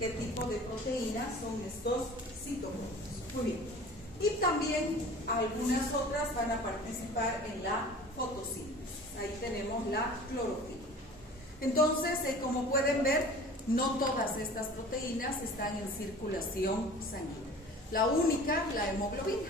qué tipo de proteínas son estos citocromas. Muy bien. Y también algunas otras van a participar en la fotosíntesis. Ahí tenemos la clorofila. Entonces, como pueden ver, no todas estas proteínas están en circulación sanguínea. La única, la hemoglobina.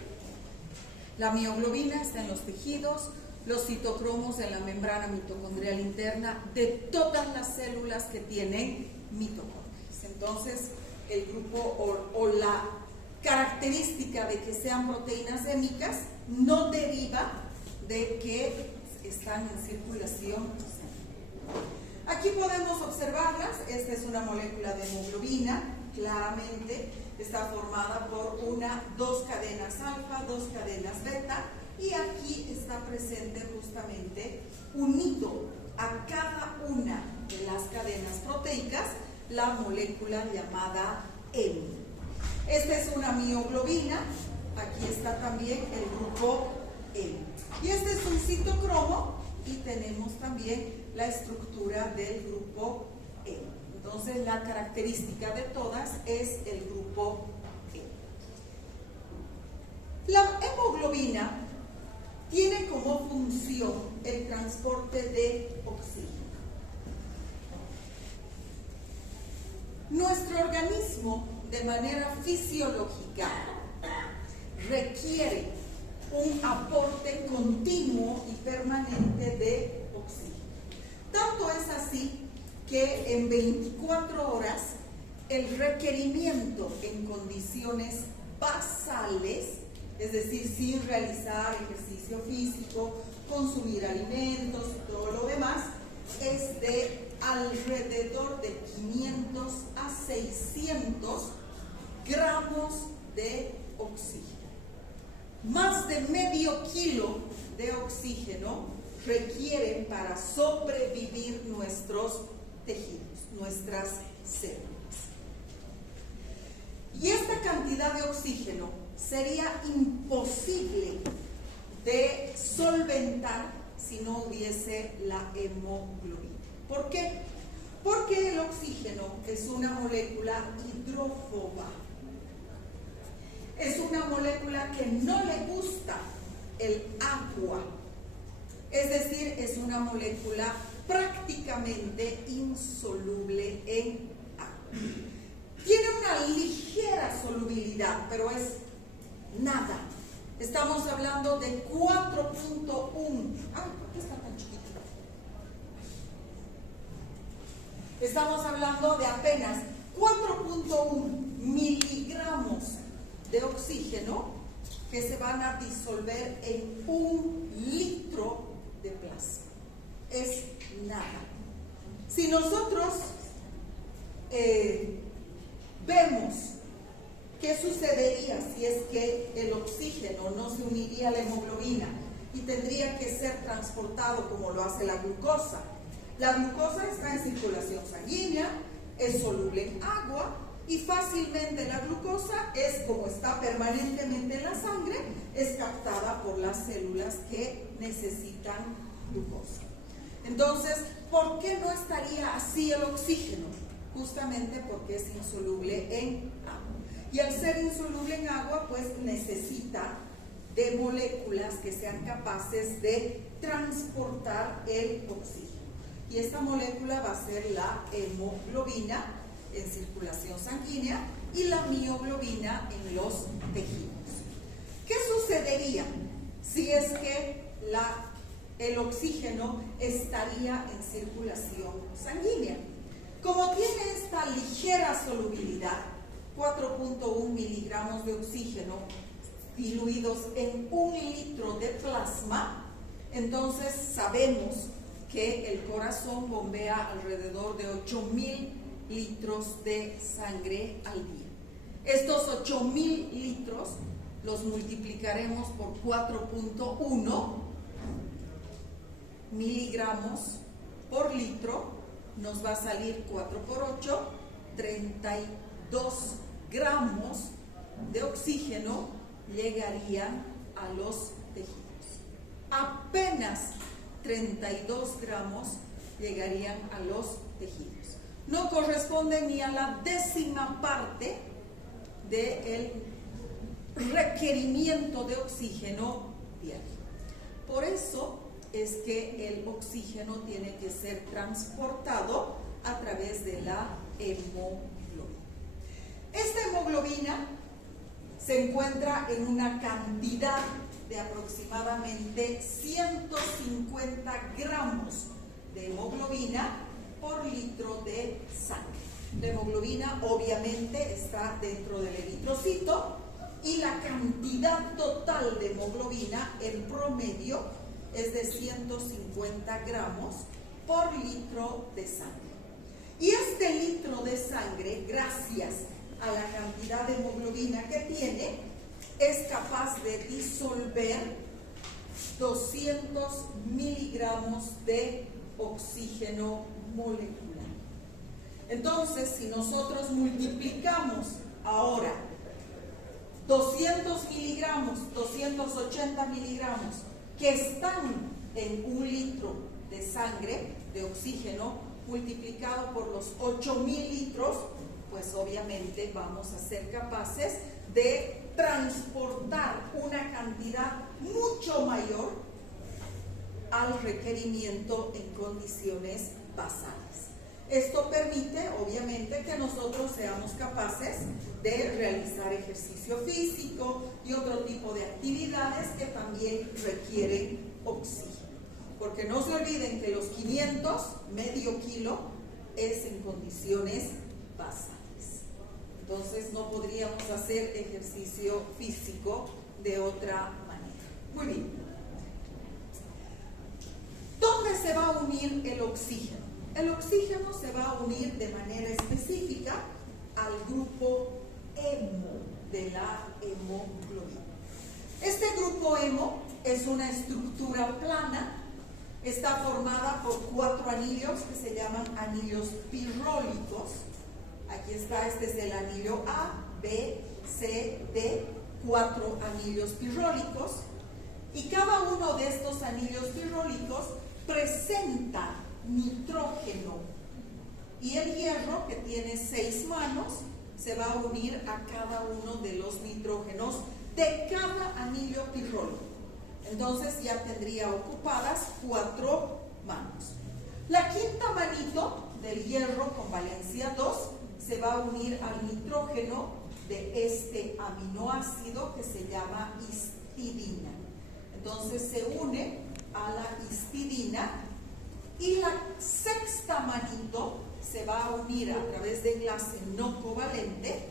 La mioglobina está en los tejidos, los citocromos en la membrana mitocondrial interna de todas las células que tienen mitocondrias. Entonces, el grupo o la característica de que sean proteínas hémicas no deriva de que están en circulación sanguínea. Aquí podemos observarlas. Esta es una molécula de hemoglobina, claramente está formada por dos cadenas alfa, dos cadenas beta, y aquí está presente justamente unido a cada una de las cadenas proteicas la molécula llamada hemo. Esta es una mioglobina, aquí está también el grupo hemo. Y este es un citocromo y tenemos también la estructura del grupo hemo. Entonces, la característica de todas es el grupo hemo. La hemoglobina tiene como función el transporte de oxígeno. Nuestro organismo, de manera fisiológica, requiere un aporte continuo y permanente de oxígeno. Tanto es así que en 24 horas el requerimiento en condiciones basales, es decir, sin realizar ejercicio físico, consumir alimentos y todo lo demás, es de alrededor de 500 a 600 gramos de oxígeno. Más de medio kilo de oxígeno requieren para sobrevivir nuestros tejidos, nuestras células. Y esta cantidad de oxígeno sería imposible de solventar si no hubiese la hemoglobina. ¿Por qué? Porque el oxígeno es una molécula hidrófoba. Es una molécula que no le gusta el agua. Es decir, es una molécula prácticamente insoluble en agua. Tiene una ligera solubilidad, pero es nada. Estamos hablando de 4.1. Ay, ¿por qué está tan chiquito? Estamos hablando de apenas 4.1 miligramos de oxígeno que se van a disolver en 1 litro de plasma. Es nada. Si nosotros vemos qué sucedería si es que el oxígeno no se uniría a la hemoglobina y tendría que ser transportado como lo hace la glucosa. La glucosa está en circulación sanguínea, es soluble en agua y fácilmente la glucosa es, como está permanentemente en la sangre, es captada por las células que necesitan glucosa. Entonces, ¿por qué no estaría así el oxígeno? Justamente porque es insoluble en agua. Y al ser insoluble en agua, pues necesita de moléculas que sean capaces de transportar el oxígeno. Y esta molécula va a ser la hemoglobina en circulación sanguínea y la mioglobina en los tejidos. ¿Qué sucedería si es que el oxígeno estaría en circulación sanguínea? Como tiene esta ligera solubilidad, 4.1 miligramos de oxígeno diluidos en 1 litro de plasma, entonces sabemos que el corazón bombea alrededor de 8.000 litros de sangre al día. Estos 8.000 litros los multiplicaremos por 4.1 miligramos por litro, nos va a salir 4 por 8, 32 gramos de oxígeno llegarían a los tejidos. Apenas 32 gramos llegarían a los tejidos. no corresponden ni a la 10ª parte del requerimiento de oxígeno diario. Por eso es que el oxígeno tiene que ser transportado a través de la hemoglobina. Esta hemoglobina se encuentra en una cantidad de aproximadamente 150 gramos de hemoglobina por litro de sangre. La hemoglobina obviamente está dentro del eritrocito y la cantidad total de hemoglobina en promedio es de 150 gramos por litro de sangre. Y este litro de sangre, gracias a la cantidad de hemoglobina que tiene, es capaz de disolver 200 miligramos de oxígeno molecular. Entonces, si nosotros multiplicamos ahora 200 miligramos, 280 miligramos que están en un litro de sangre de oxígeno multiplicado por los 8.000 litros, pues obviamente vamos a ser capaces de transportar una cantidad mucho mayor al requerimiento en condiciones basales. Esto permite, obviamente, que nosotros seamos capaces de realizar ejercicio físico y otro tipo de actividades que también requieren oxígeno. Porque no se olviden que los 500, medio kilo, es en condiciones basales. Entonces no podríamos hacer ejercicio físico de otra manera. Muy bien. ¿Dónde se va a unir el oxígeno? El oxígeno se va a unir de manera específica al grupo hemo de la hemoglobina. Este grupo hemo es una estructura plana, está formada por 4 anillos que se llaman anillos pirrólicos. Aquí está, este es el anillo A, B, C, D, 4 anillos pirrólicos. Y cada uno de estos anillos pirrólicos presenta nitrógeno. Y el hierro, que tiene 6 manos, se va a unir a cada uno de los nitrógenos de cada anillo pirrólico. Entonces ya tendría ocupadas 4 manos. La quinta manito del hierro con valencia 2 se va a unir al nitrógeno de este aminoácido que se llama histidina. Entonces se une a la histidina y la sexta manito se va a unir a través de enlace no covalente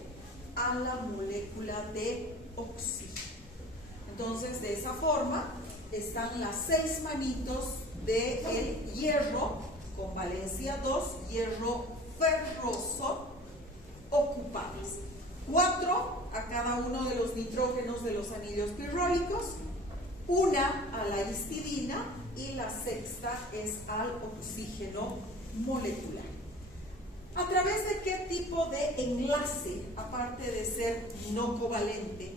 a la molécula de oxígeno. Entonces, de esa forma, están las 6 manitos del hierro con valencia 2, hierro ferroso, ocupadas. 4 a cada uno de los nitrógenos de los anillos pirrólicos, una a la histidina y la sexta es al oxígeno molecular. ¿A través de qué tipo de enlace, aparte de ser no covalente?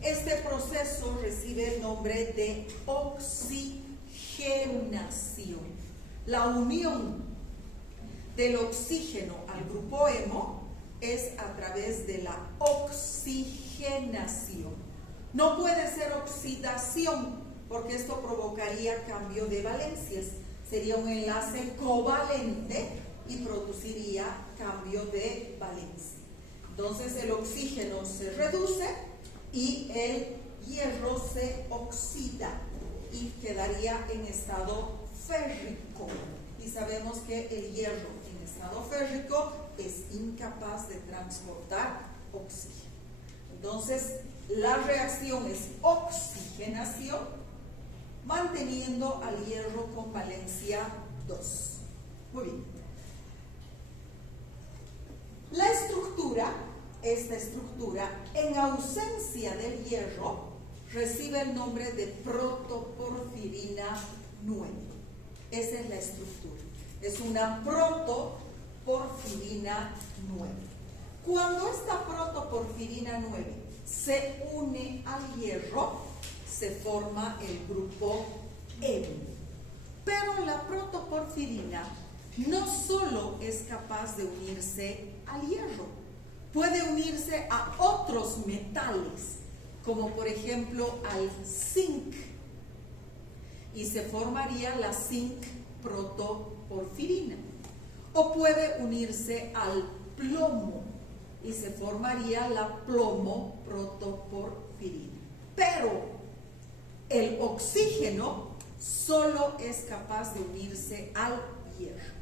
Este proceso recibe el nombre de oxigenación. La unión del oxígeno al grupo hemo es a través de la oxigenación. No puede ser oxidación, porque esto provocaría cambio de valencias. Sería un enlace covalente y produciría cambio de valencia. Entonces el oxígeno se reduce y el hierro se oxida y quedaría en estado férrico. Y sabemos que el hierro en estado férrico es incapaz de transportar oxígeno. Entonces la reacción es oxigenación, manteniendo al hierro con valencia 2. Muy bien. La estructura, esta estructura, en ausencia del hierro, recibe el nombre de protoporfirina 9. Esa es la estructura. Es una protoporfirina 9. Cuando esta protoporfirina 9 se une al hierro, se forma el grupo hemo. Pero la protoporfirina no solo es capaz de unirse al hierro, puede unirse a otros metales, como por ejemplo al zinc, y se formaría la zinc protoporfirina. O puede unirse al plomo y se formaría la plomo protoporfirina. Pero el oxígeno solo es capaz de unirse al hierro.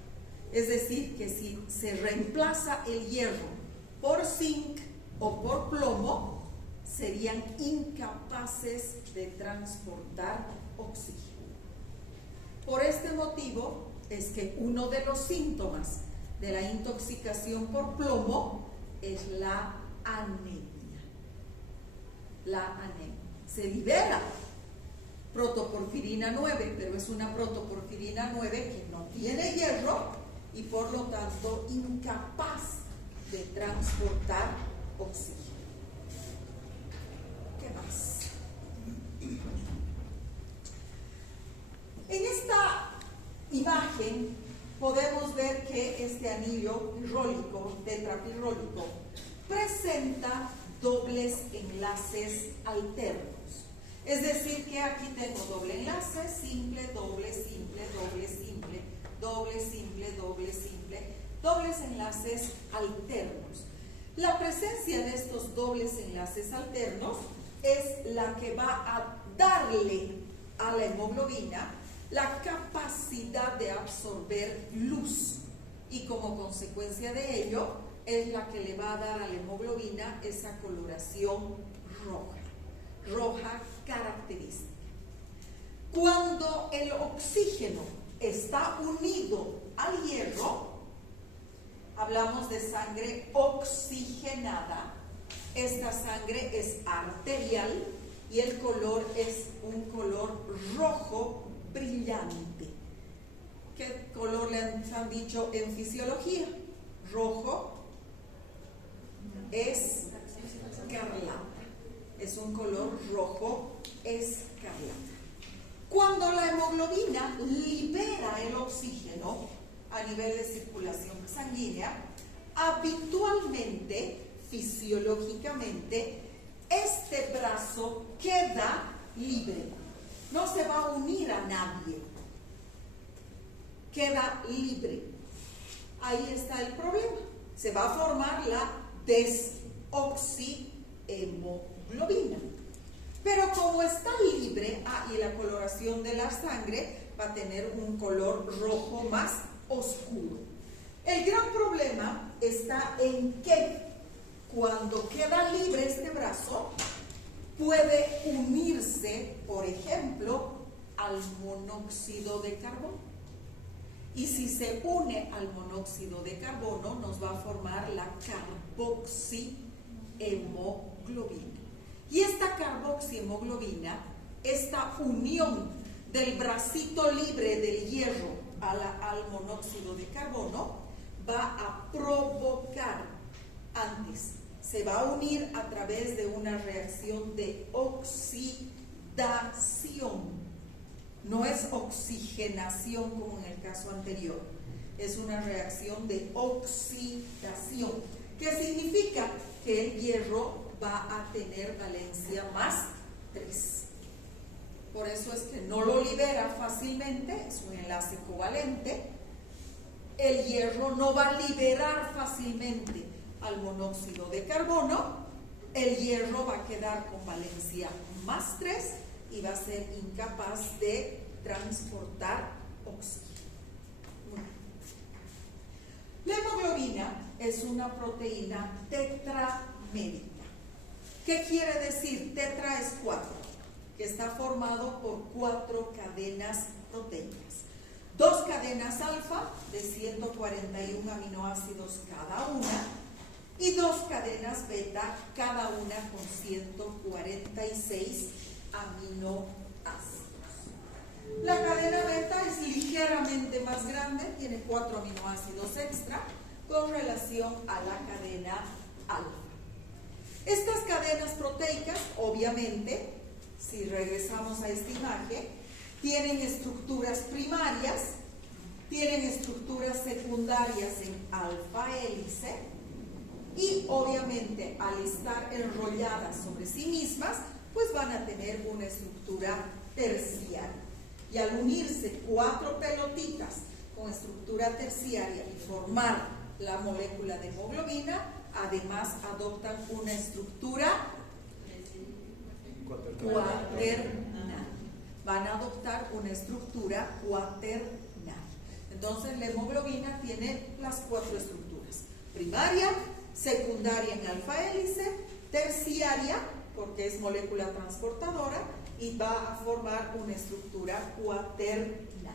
Es decir, que si se reemplaza el hierro por zinc o por plomo, serían incapaces de transportar oxígeno. Por este motivo es que uno de los síntomas de la intoxicación por plomo es la anemia. La anemia. Se libera protoporfirina 9, pero es una protoporfirina 9 que no tiene hierro y por lo tanto incapaz de transportar oxígeno. ¿Qué más? En esta imagen podemos ver que este anillo pirrólico, tetrapirrólico, presenta dobles enlaces alternos. Es decir, que aquí tengo doble enlace, simple, doble, simple, doble, simple, doble, simple, doble, simple, dobles enlaces alternos. La presencia de estos dobles enlaces alternos es la que va a darle a la hemoglobina la capacidad de absorber luz y como consecuencia de ello es la que le va a dar a la hemoglobina esa coloración roja característica. Cuando el oxígeno está unido al hierro, hablamos de sangre oxigenada. Esta sangre es arterial y el color es un color rojo brillante. ¿Qué color le han dicho en fisiología? Rojo escarlata. Es un color rojo escarlata. Cuando la hemoglobina libera el oxígeno a nivel de circulación sanguínea, habitualmente, fisiológicamente, este brazo queda libre. No se va a unir a nadie. Queda libre. Ahí está el problema. Se va a formar la desoxihemoglobina. Pero como está libre, y la coloración de la sangre va a tener un color rojo más oscuro. El gran problema está en que cuando queda libre este brazo, puede unirse, por ejemplo, al monóxido de carbono. Y si se une al monóxido de carbono, nos va a formar la carboxihemoglobina. Y esta carboxihemoglobina, esta unión del bracito libre del hierro al monóxido de carbono, va a provocar antes. Se va a unir a través de una reacción de oxidación. No es oxigenación como en el caso anterior. Es una reacción de oxidación. ¿Qué significa? Que el hierro va a tener valencia más 3. Por eso es que no lo libera fácilmente, es un enlace covalente. El hierro no va a liberar fácilmente al monóxido de carbono. El hierro va a quedar con valencia más 3 y va a ser incapaz de transportar oxígeno. La hemoglobina es una proteína tetramérica. ¿Qué quiere decir? Tetra es 4, que está formado por 4 cadenas proteicas. 2 cadenas alfa de 141 aminoácidos cada una y 2 cadenas beta, cada una con 146 aminoácidos. La cadena beta es ligeramente más grande, tiene 4 aminoácidos extra con relación a la cadena alfa. Estas cadenas proteicas, obviamente, si regresamos a esta imagen, tienen estructuras primarias tienen estructuras secundarias en alfa hélice y obviamente al estar enrolladas sobre sí mismas, pues van a tener una estructura terciaria. Y al unirse 4 pelotitas con estructura terciaria y formar la molécula de hemoglobina, además adoptan una estructura cuaternal. Van a adoptar una estructura cuaternal. Entonces la hemoglobina tiene las 4 estructuras: primaria, secundaria en alfa hélice, terciaria, porque es molécula transportadora, y va a formar una estructura cuaternal.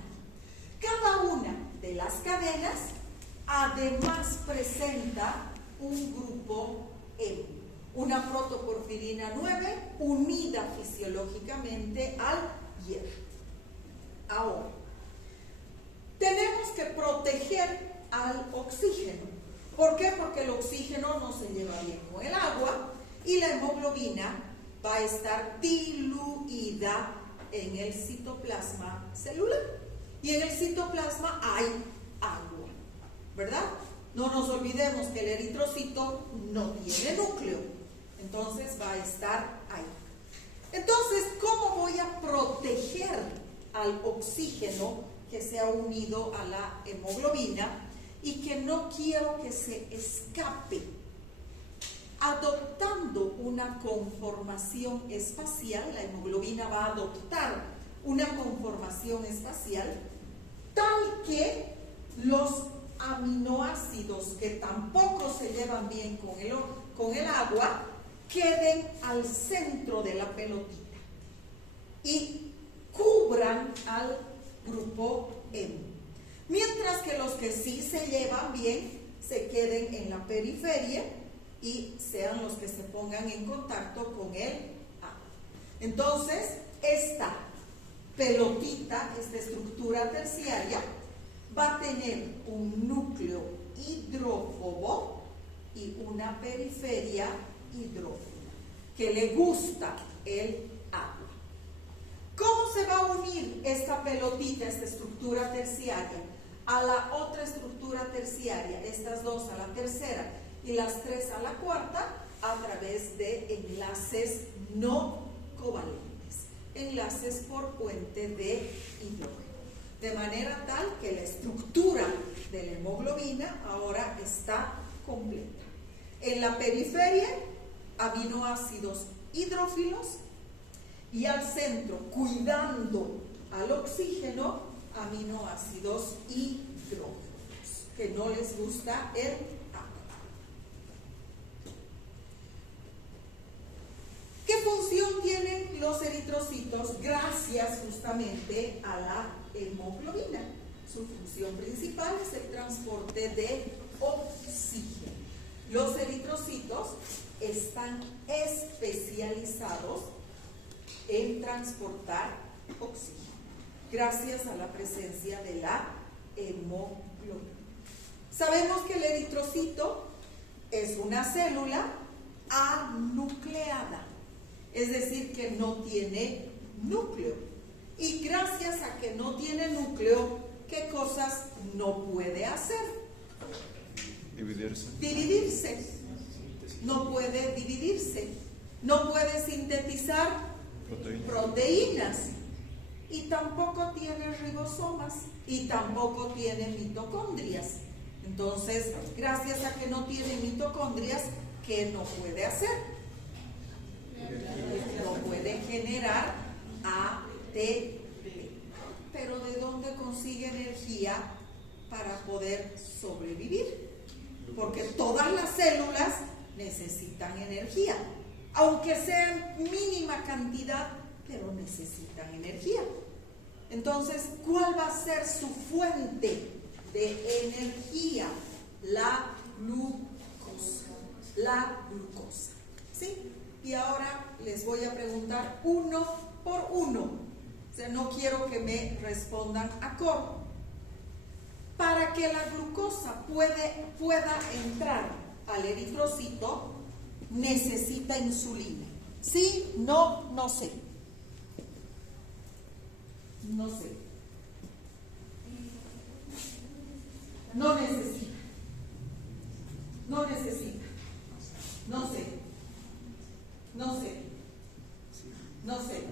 Cada una de las cadenas además presenta un grupo M, una protoporfirina 9 unida fisiológicamente al hierro. Ahora, tenemos que proteger al oxígeno. ¿Por qué? Porque el oxígeno no se lleva bien con el agua y la hemoglobina va a estar diluida en el citoplasma celular. Y en el citoplasma hay agua, ¿verdad? No nos olvidemos que el eritrocito no tiene núcleo, entonces va a estar ahí. Entonces, ¿cómo voy a proteger al oxígeno que se ha unido a la hemoglobina y que no quiero que se escape? Adoptando una conformación espacial, la hemoglobina va a adoptar una conformación espacial tal que los aminoácidos que tampoco se llevan bien con el agua queden al centro de la pelotita y cubran al grupo M, mientras que los que sí se llevan bien se queden en la periferia y sean los que se pongan en contacto con el agua. Entonces, esta pelotita, esta estructura terciaria, va a tener un núcleo hidrófobo y una periferia hidrófoba, que le gusta el agua. ¿Cómo se va a unir esta pelotita, esta estructura terciaria, a la otra estructura terciaria, estas dos a la tercera y las 3 a la cuarta? A través de enlaces no covalentes, enlaces por puente de hidrógeno, de manera tal que la estructura de la hemoglobina ahora está completa. En la periferia, aminoácidos hidrófilos, y al centro, cuidando al oxígeno, aminoácidos hidrófilos, que no les gusta el agua. ¿Qué función tienen los eritrocitos gracias justamente a la hemoglobina? Su función principal es el transporte de oxígeno. Los eritrocitos están especializados en transportar oxígeno gracias a la presencia de la hemoglobina. Sabemos que el eritrocito es una célula anucleada, es decir, que no tiene núcleo. Y gracias a que no tiene núcleo, ¿qué cosas no puede hacer? Dividirse. No puede dividirse. No puede sintetizar proteínas. Y tampoco tiene ribosomas. Y tampoco tiene mitocondrias. Entonces, gracias a que no tiene mitocondrias, ¿qué no puede hacer? No puede generar ATP. Pero ¿de dónde consigue energía para poder sobrevivir? Porque todas las células necesitan energía, aunque sea en mínima cantidad, pero necesitan energía. Entonces, ¿cuál va a ser su fuente de energía? La glucosa. La glucosa. ¿Sí? Y ahora les voy a preguntar uno por uno. O sea, no quiero que me respondan a coro. Para que la glucosa pueda entrar al eritrocito, necesita insulina. ¿Sí? No, no sé. No sé. No necesita. No necesita. No sé. No sé. No sé.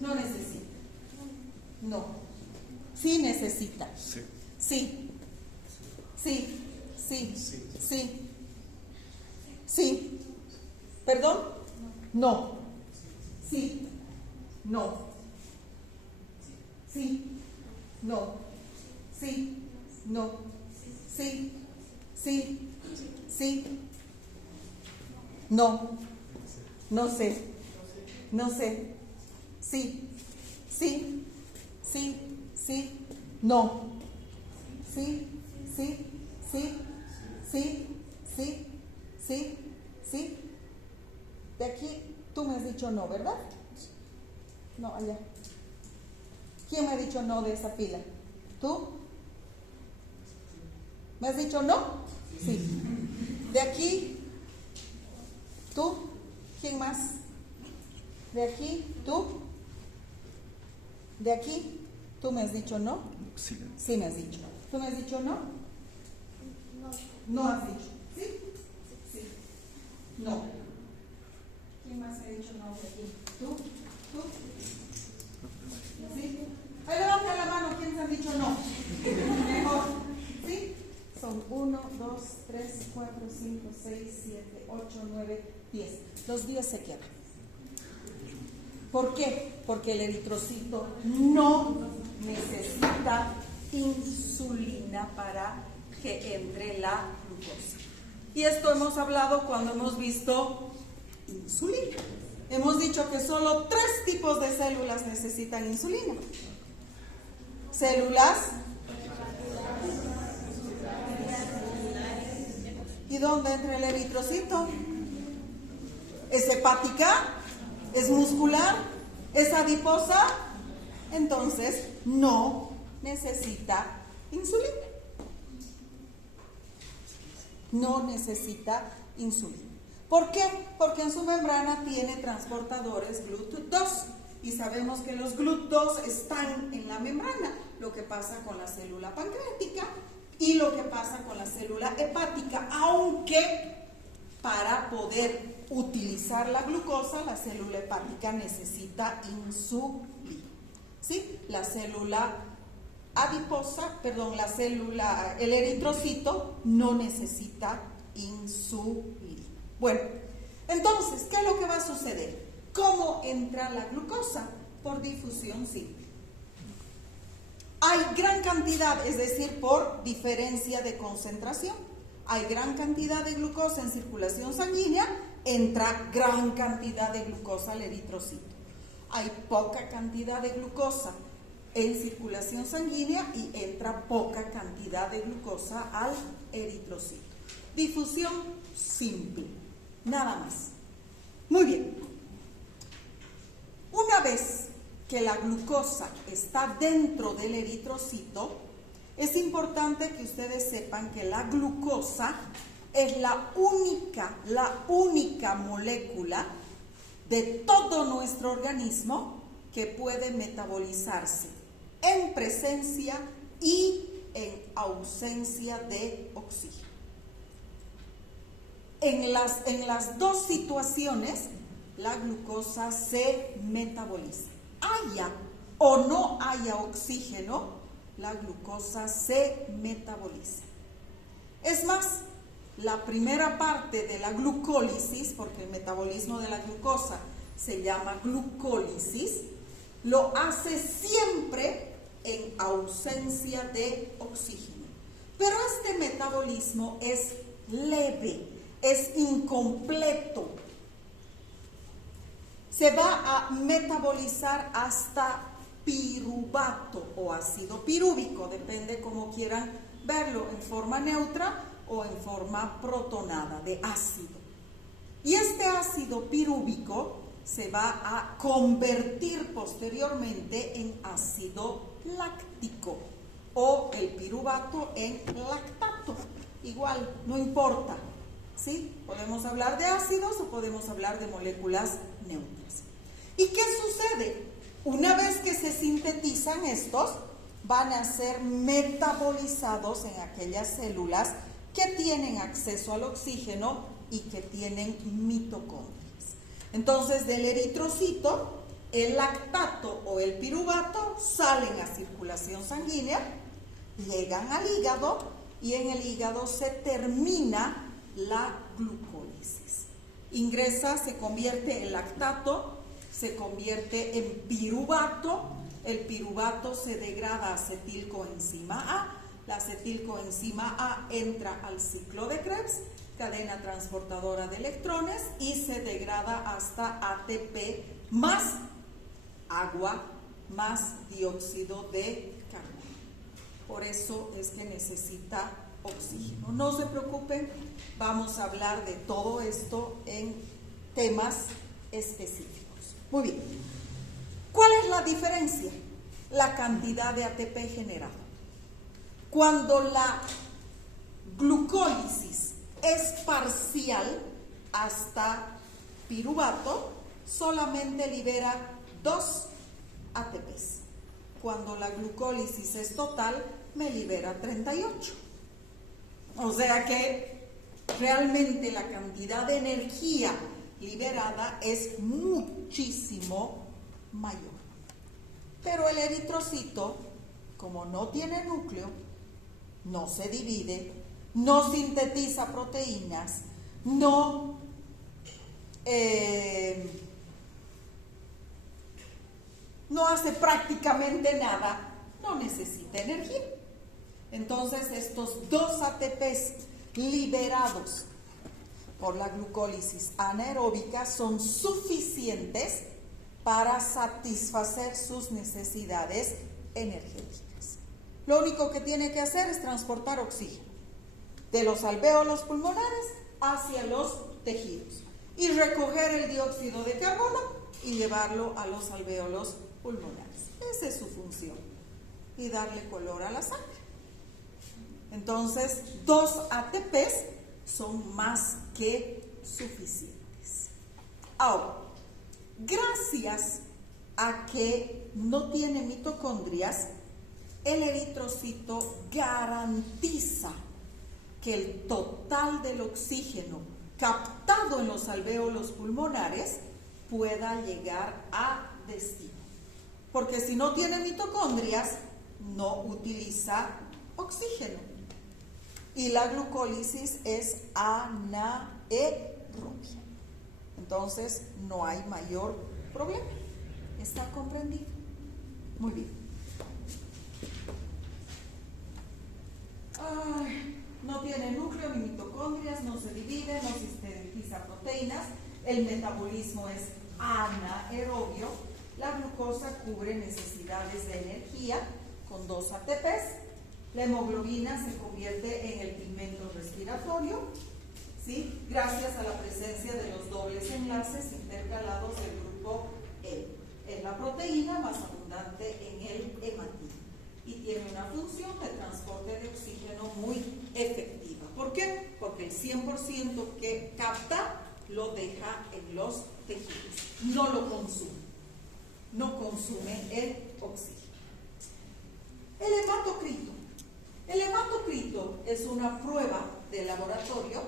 No necesita. No. Sí necesita. Sí. Sí. Sí. Sí. Sí. Sí. ¿Perdón? No. Sí. No. Sí. No. Sí. No. Sí. Sí. Sí. No. No sé. No sé. Sí. Sí. Sí. Sí. No. Sí. Sí. Sí. Sí. Sí. Sí. Sí. De aquí tú me has dicho no, ¿verdad? No, allá. ¿Quién me ha dicho no de esa fila? ¿Tú? ¿Me has dicho no? Sí. De aquí, ¿tú? ¿Quién más? De aquí, ¿tú? De aquí, ¿tú me has dicho no? Sí. Sí me has dicho. ¿Tú me has dicho no? No has dicho. ¿Sí? Sí. No. ¿Quién más me ha dicho no de aquí? ¿Tú? ¿Tú? ¿Sí? Ahí levanta la mano, ¿quién se ha dicho no? Mejor. ¿Sí? Son 1, 2, 3, 4, 5, 6, 7, 8, 9, 10. Los 10 se quedan. ¿Por qué? Porque el eritrocito no necesita insulina para que entre la glucosa. Y esto hemos hablado cuando hemos visto insulina. Hemos dicho que solo 3 tipos de células necesitan insulina. Células. ¿Y dónde entra el eritrocito? ¿Es hepática? ¿Es muscular? ¿Es adiposa? Entonces no necesita insulina. No necesita insulina. ¿Por qué? Porque en su membrana tiene transportadores GLUT2 y sabemos que los GLUT2 están en la membrana, lo que pasa con la célula pancreática y lo que pasa con la célula hepática, aunque para poder utilizar la glucosa, la célula hepática necesita insulina. ¿Sí? La célula adiposa, perdón, el eritrocito no necesita insulina. Bueno, entonces, ¿qué es lo que va a suceder? ¿Cómo entra la glucosa? Por difusión simple. Hay gran cantidad, es decir, por diferencia de concentración. Hay gran cantidad de glucosa en circulación sanguínea, entra gran cantidad de glucosa al eritrocito. Hay poca cantidad de glucosa en circulación sanguínea y entra poca cantidad de glucosa al eritrocito. Difusión simple, nada más. Muy bien. Una vez que la glucosa está dentro del eritrocito, es importante que ustedes sepan que la glucosa es la única molécula de todo nuestro organismo que puede metabolizarse en presencia y en ausencia de oxígeno. En las dos situaciones, la glucosa se metaboliza. Haya o no haya oxígeno, la glucosa se metaboliza. Es más, la primera parte de la glucólisis, porque el metabolismo de la glucosa se llama glucólisis, lo hace siempre en ausencia de oxígeno. Pero este metabolismo es leve, es incompleto. Se va a metabolizar hasta piruvato o ácido pirúvico, depende cómo quieran verlo, en forma neutra o en forma protonada de ácido. Y este ácido pirúvico se va a convertir posteriormente en ácido láctico o el piruvato en lactato. Igual, no importa, ¿sí? Podemos hablar de ácidos o podemos hablar de moléculas neutras. ¿Y qué sucede? Una vez que se sintetizan estos, van a ser metabolizados en aquellas células que tienen acceso al oxígeno y que tienen mitocondrias. Entonces, del eritrocito, el lactato o el piruvato salen a circulación sanguínea, llegan al hígado y en el hígado se termina la glucólisis. Ingresa, se convierte en lactato, se convierte en piruvato, el piruvato se degrada a acetilcoenzima A, la acetilcoenzima A entra al ciclo de Krebs, cadena transportadora de electrones, y se degrada hasta ATP más agua más dióxido de carbono. Por eso es que necesita oxígeno. No se preocupen, vamos a hablar de todo esto en temas específicos. Muy bien. ¿Cuál es la diferencia? La cantidad de ATP generado. Cuando la glucólisis es parcial hasta piruvato, solamente libera 2 ATPs. Cuando la glucólisis es total, me libera 38. O sea que realmente la cantidad de energía liberada es muchísimo mayor. Pero el eritrocito, como no tiene núcleo, no se divide, no sintetiza proteínas, no hace prácticamente nada, no necesita energía. Entonces estos 2 ATPs liberados por la glucólisis anaeróbica son suficientes para satisfacer sus necesidades energéticas. Lo único que tiene que hacer es transportar oxígeno de los alvéolos pulmonares hacia los tejidos y recoger el dióxido de carbono y llevarlo a los alvéolos pulmonares. Esa es su función, y darle color a la sangre. Entonces, 2 ATPs son más que suficientes. Ahora, gracias a que no tiene mitocondrias, el eritrocito garantiza que el total del oxígeno captado en los alvéolos pulmonares pueda llegar a destino. Porque si no tiene mitocondrias, no utiliza oxígeno. Y la glucólisis es anaerobia. Entonces, no hay mayor problema. ¿Está comprendido? Muy bien. No tiene núcleo ni mitocondrias, no se divide, no sintetiza proteínas, el metabolismo es anaerobio, la glucosa cubre necesidades de energía con 2 ATPs, la hemoglobina se convierte en el pigmento respiratorio, ¿sí? Gracias a la presencia de los dobles enlaces intercalados del grupo E. Es la proteína más abundante en el hematito y tiene una función de transporte de oxígeno muy efectiva. ¿Por qué? Porque el 100% que capta lo deja en los tejidos, no lo consume, no consume el oxígeno. El hematocrito. El hematocrito es una prueba de laboratorio,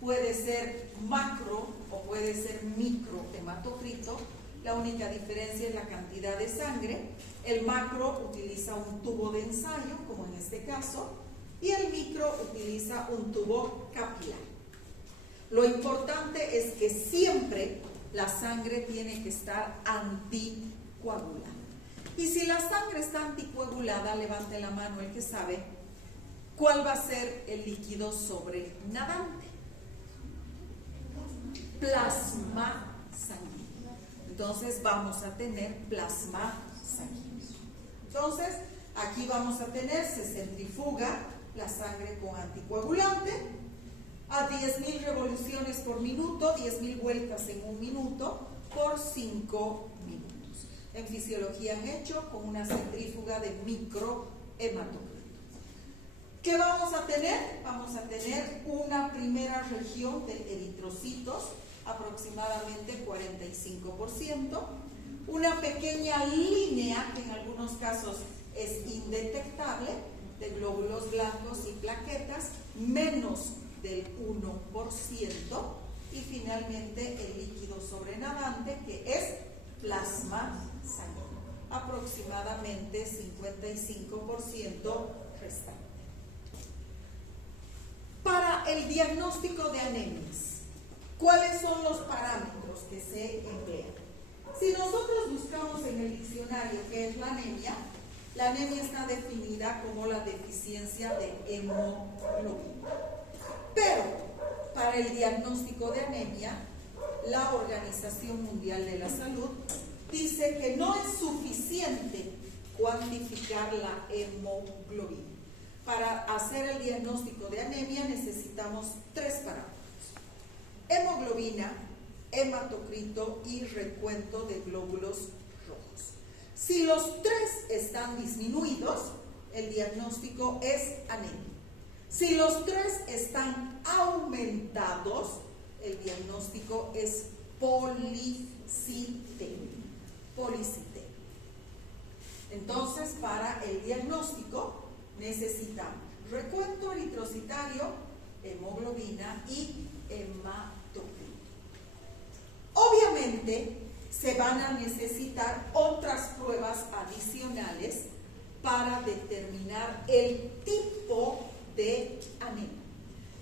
puede ser macro o puede ser micro hematocrito. La única diferencia es la cantidad de sangre. El macro utiliza un tubo de ensayo, como en este caso, y el micro utiliza un tubo capilar. Lo importante es que siempre la sangre tiene que estar anticoagulada. Y si la sangre está anticoagulada, levante la mano el que sabe cuál va a ser el líquido sobrenadante. Plasma sanguíneo. Entonces vamos a tener plasma sanguíneo. Entonces aquí vamos a tener, se centrifuga la sangre con anticoagulante a 10.000 revoluciones por minuto, 10.000 vueltas en un minuto por 5 minutos. En fisiología han hecho con una centrífuga de microhematocrito. ¿Qué vamos a tener? Vamos a tener una primera región de eritrocitos, aproximadamente 45%, una pequeña línea, que en algunos casos es indetectable, de glóbulos blancos y plaquetas, menos del 1%, y finalmente el líquido sobrenadante, que es plasma sanguíneo, aproximadamente 55% restante. Para el diagnóstico de anemias, ¿cuáles son los parámetros que se emplean? Si nosotros buscamos en el diccionario qué es la anemia está definida como la deficiencia de hemoglobina. Pero para el diagnóstico de anemia, la Organización Mundial de la Salud dice que no es suficiente cuantificar la hemoglobina. Para hacer el diagnóstico de anemia necesitamos 3 parámetros: hemoglobina, hematocrito y recuento de glóbulos rojos. Si los 3 están disminuidos, el diagnóstico es anemia. Si los 3 están aumentados, el diagnóstico es policitemia. Entonces, para el diagnóstico necesitamos recuento eritrocitario, hemoglobina y hematocrito. Obviamente, se van a necesitar otras pruebas adicionales para determinar el tipo de anemia.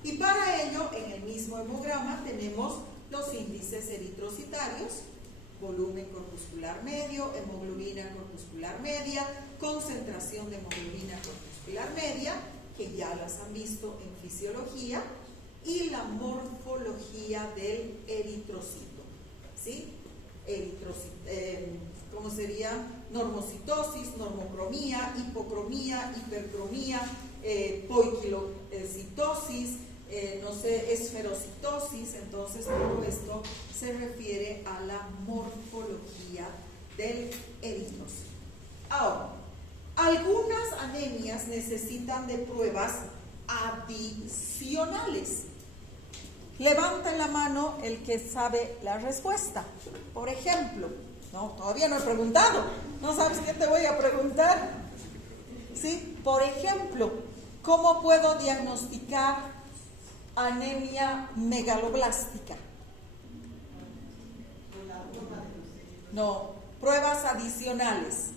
Y para ello, en el mismo hemograma tenemos los índices eritrocitarios, volumen corpuscular medio, hemoglobina corpuscular media, concentración de hemoglobina corpuscular media, que ya las han visto en fisiología, y la morfología del eritrocito, ¿sí? ¿Cómo sería? Normocitosis, normocromía, hipocromía, hipercromía, poiquilocitosis, esferocitosis. Entonces todo esto se refiere a la morfología del eritrocito. Ahora, algunas anemias necesitan de pruebas adicionales. Levanta la mano el que sabe la respuesta. Por ejemplo, no, todavía no he preguntado. ¿No sabes qué te voy a preguntar? ¿Sí? Por ejemplo, ¿cómo puedo diagnosticar anemia megaloblástica? No, pruebas adicionales.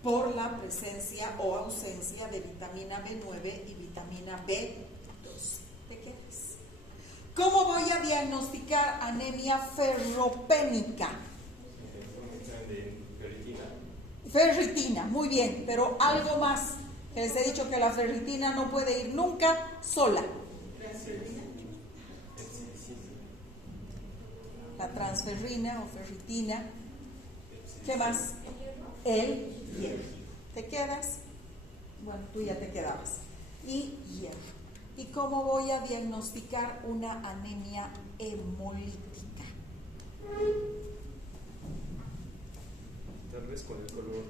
Por la presencia o ausencia de vitamina B9 y vitamina B12. ¿Te quedas? ¿Cómo voy a diagnosticar anemia ferropénica? Ferritina, muy bien, pero algo más, que les he dicho que la ferritina no puede ir nunca sola. La transferrina o ferritina. ¿Qué más? El hierro. ¿Te quedas? Bueno, tú ya te quedabas. Y hierro. ¿Y cómo voy a diagnosticar una anemia hemolítica? Tal vez con el color.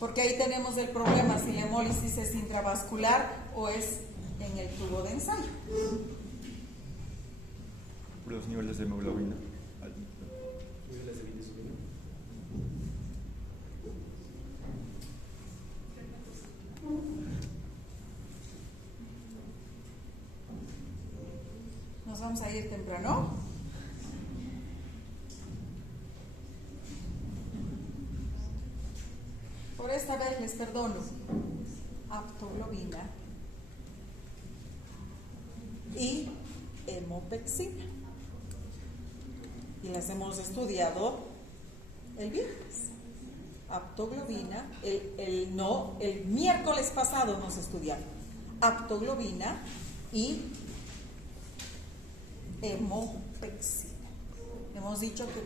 Porque ahí tenemos el problema, si la hemólisis es intravascular o es en el tubo de ensayo. Los niveles de hemoglobina. ¿Niveles de bilirrubina? Nos vamos a ir temprano. Por esta vez les perdono. Aptoglobina y hemopexina. Y las hemos estudiado el viernes. Aptoglobina, el miércoles pasado nos estudiaron aptoglobina y hemopexina. Hemos dicho que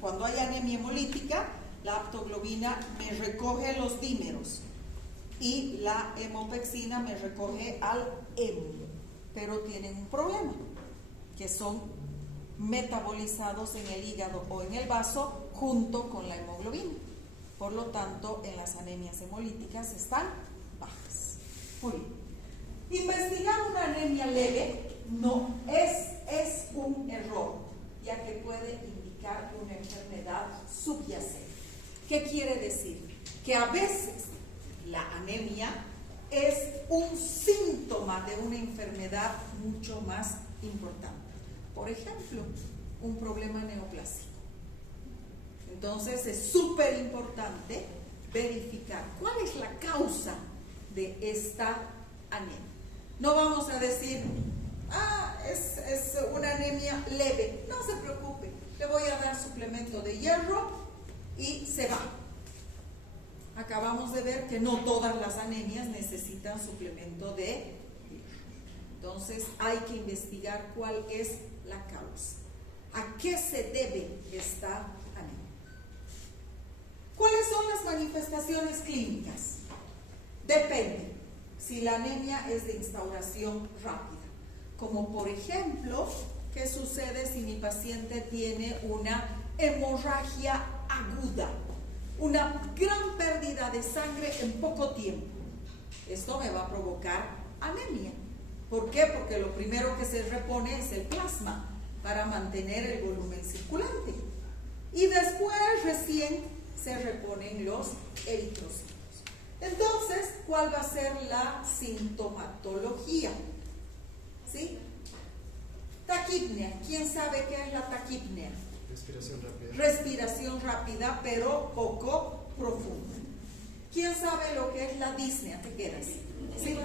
cuando hay anemia hemolítica, la aptoglobina me recoge los dímeros y la hemopexina me recoge al hemo, pero tienen un problema, que son metabolizados en el hígado o en el vaso junto con la hemoglobina. Por lo tanto, en las anemias hemolíticas están bajas. Muy bien. Investigar una anemia leve no es un error, ya que puede indicar una enfermedad subyacente. ¿Qué quiere decir? Que a veces la anemia es un síntoma de una enfermedad mucho más importante. Por ejemplo, un problema neoplásico. Entonces es súper importante verificar cuál es la causa de esta anemia. No vamos a decir, es una anemia leve. No se preocupe, le voy a dar suplemento de hierro y se va. Acabamos de ver que no todas las anemias necesitan suplemento de hierro. Entonces hay que investigar cuál es la causa. ¿A qué se debe esta anemia? ¿Cuáles son las manifestaciones clínicas? Depende si la anemia es de instauración rápida. Como por ejemplo, ¿qué sucede si mi paciente tiene una hemorragia aguda? Una gran pérdida de sangre en poco tiempo. Esto me va a provocar anemia. ¿Por qué? Porque lo primero que se repone es el plasma para mantener el volumen circulante. Y después recién se reponen los eritrocitos. Entonces, ¿cuál va a ser la sintomatología? ¿Sí? Taquipnea. ¿Quién sabe qué es la taquipnea? Respiración rápida. Respiración rápida, pero poco profunda. ¿Quién sabe lo que es la disnea? ¿Te quedas? ¿Sí?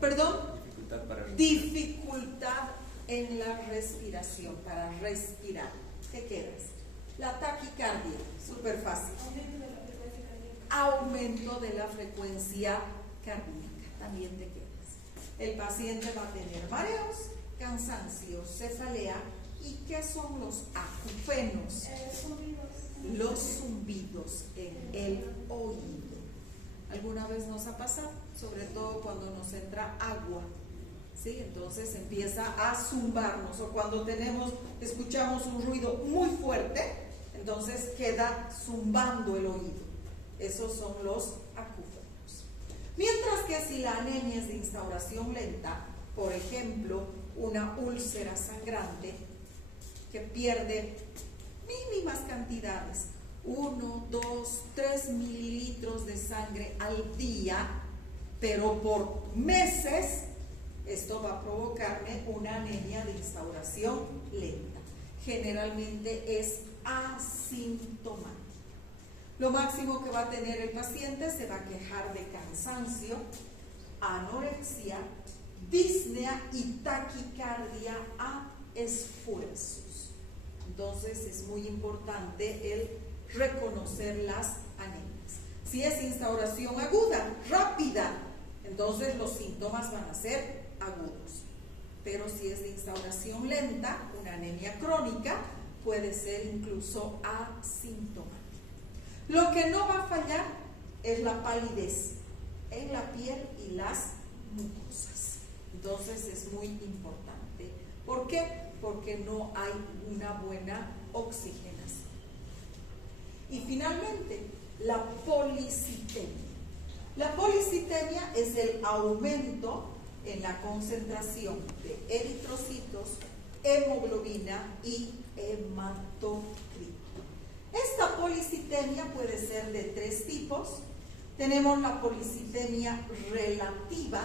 ¿Perdón? Dificultad para respirar. Dificultad en la respiración, para respirar. ¿Te quedas? La taquicardia, súper fácil. Aumento de la frecuencia cardíaca, también te quedas. El paciente va a tener mareos, cansancio, cefalea. ¿Y qué son los acufenos? Los zumbidos en el oído. ¿Alguna vez nos ha pasado? Sobre todo cuando nos entra agua, ¿sí? Entonces empieza a zumbarnos, o cuando escuchamos un ruido muy fuerte, entonces queda zumbando el oído. Esos son los acúfenos. Mientras que si la anemia es de instauración lenta, por ejemplo, una úlcera sangrante que pierde mínimas cantidades, 1, 2, 3 mililitros de sangre al día, pero por meses, esto va a provocarme una anemia de instauración lenta. Generalmente es asintomática. Lo máximo que va a tener el paciente, se va a quejar de cansancio, anorexia, disnea y taquicardia a esfuerzos. Entonces es muy importante el reconocer las anemias. Si es instauración aguda, rápida, entonces los síntomas van a ser agudos. Pero si es de instauración lenta, una anemia crónica, puede ser incluso asintomática. Lo que no va a fallar es la palidez en la piel y las mucosas. Entonces es muy importante. ¿Por qué? Porque no hay una buena oxigenación. Y finalmente, la policitemia. La policitemia es el aumento en la concentración de eritrocitos, hemoglobina y hematocrito. Esta policitemia puede ser de 3 tipos. Tenemos la policitemia relativa,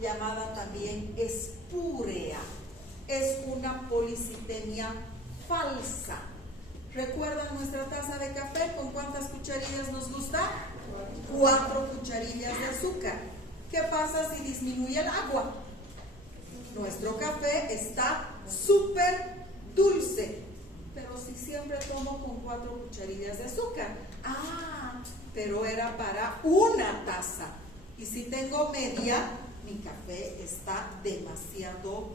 llamada también espúrea. Es una policitemia falsa. ¿Recuerdan nuestra taza de café? ¿Con cuántas cucharillas nos gusta? 4 cucharillas de azúcar. ¿Qué pasa si disminuye el agua? Nuestro café está súper dulce. Pero si siempre tomo con 4 cucharillas de azúcar. Pero era para una taza. Y si tengo media, mi café está demasiado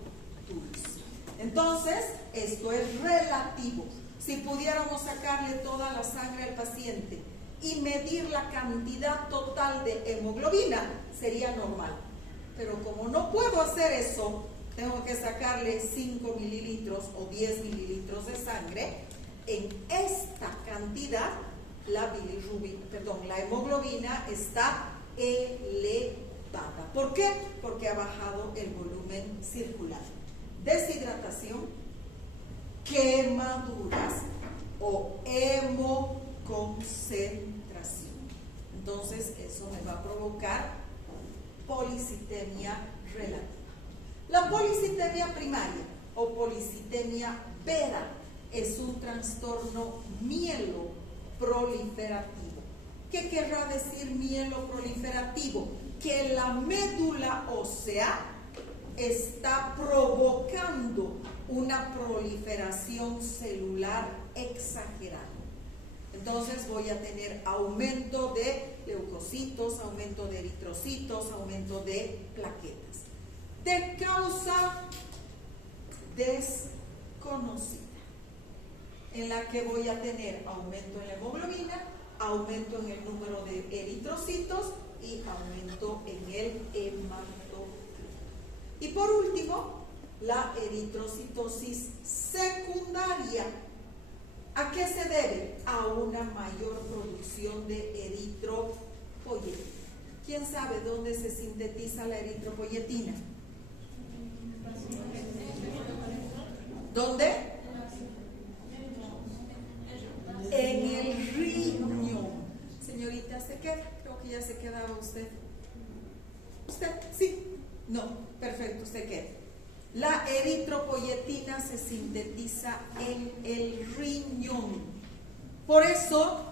dulce. Entonces, esto es relativo. Si pudiéramos sacarle toda la sangre al paciente y medir la cantidad total de hemoglobina, sería normal. Pero como no puedo hacer eso, tengo que sacarle 5 mililitros o 10 mililitros de sangre. En esta cantidad, la hemoglobina está elevada. baja. ¿Por qué? Porque ha bajado el volumen circular. Deshidratación, quemaduras o hemoconcentración. Entonces eso me va a provocar policitemia relativa. La policitemia primaria o policitemia vera es un trastorno mieloproliferativo. ¿Qué querrá decir mieloproliferativo? Que la médula ósea está provocando una proliferación celular exagerada. Entonces voy a tener aumento de leucocitos, aumento de eritrocitos, aumento de plaquetas. De causa desconocida, en la que voy a tener aumento en la hemoglobina, aumento en el número de eritrocitos y aumento en el hematocrito. Y por último, la eritrocitosis secundaria. ¿A qué se debe? A una mayor producción de eritropoyetina. ¿Quién sabe dónde se sintetiza la eritropoyetina? ¿Dónde? En el riñón. Señorita, ¿se queda? Creo que ya se quedaba usted. ¿Usted? Sí. No, perfecto, usted queda. La eritropoyetina se sintetiza en el riñón. Por eso,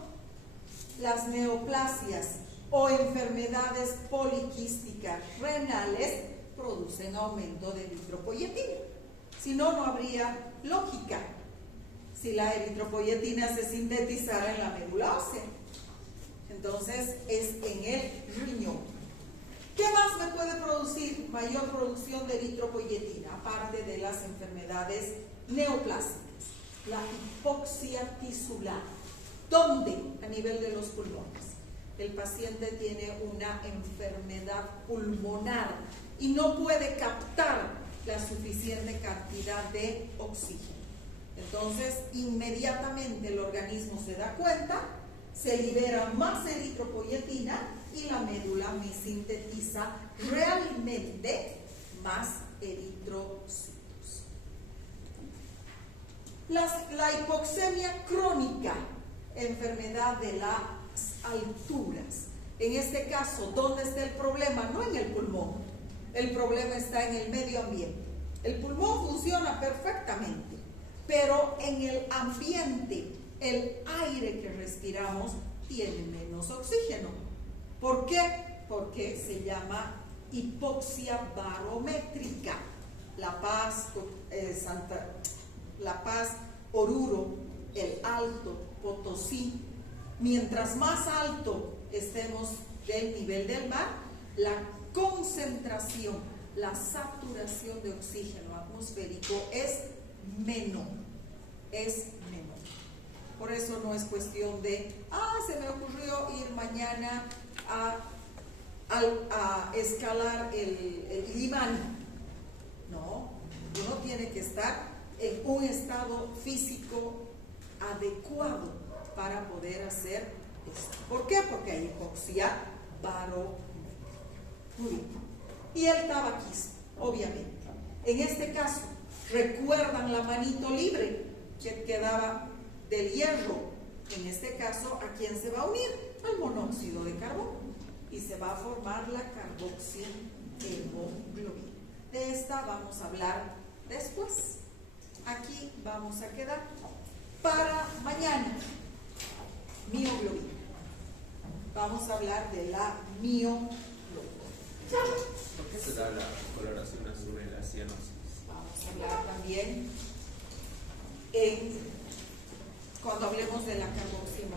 las neoplasias o enfermedades poliquísticas renales producen aumento de eritropoyetina. Si no, no habría lógica si la eritropoyetina se sintetizara en la médula ósea. Entonces, es en el riñón. ¿Qué más me puede producir mayor producción de eritropoyetina, aparte de las enfermedades neoplásicas? La hipoxia tisular. ¿Dónde? A nivel de los pulmones. El paciente tiene una enfermedad pulmonar y no puede captar la suficiente cantidad de oxígeno. Entonces, inmediatamente el organismo se da cuenta, se libera más eritropoyetina y la médula me sintetiza realmente más eritrocitos. La hipoxemia crónica, enfermedad de las alturas. En este caso, ¿dónde está el problema? No en el pulmón, el problema está en el medio ambiente. El pulmón funciona perfectamente, pero en el ambiente, el aire que respiramos tiene menos oxígeno. ¿Por qué? Porque se llama hipoxia barométrica. La Paz, Oruro, El Alto, Potosí. Mientras más alto estemos del nivel del mar, la concentración, la saturación de oxígeno atmosférico es menor. Por eso no es cuestión de, se me ocurrió ir mañana a escalar el Limán. No, uno tiene que estar en un estado físico adecuado para poder hacer esto. ¿Por qué? Porque hay hipoxia barométrica. Muy bien. Y el tabaquismo, obviamente. En este caso, ¿recuerdan la manito libre que quedaba del hierro? En este caso, ¿a quién se va a unir? Al monóxido de carbono. Y se va a formar la carboxihemoglobina. De esta vamos a hablar después. Aquí vamos a quedar para mañana. Mioglobina. Vamos a hablar de la mioglobina. ¿Por qué se da la coloración azul en la cianosis? Vamos a hablar también cuando hablemos de la carboxihemoglobina.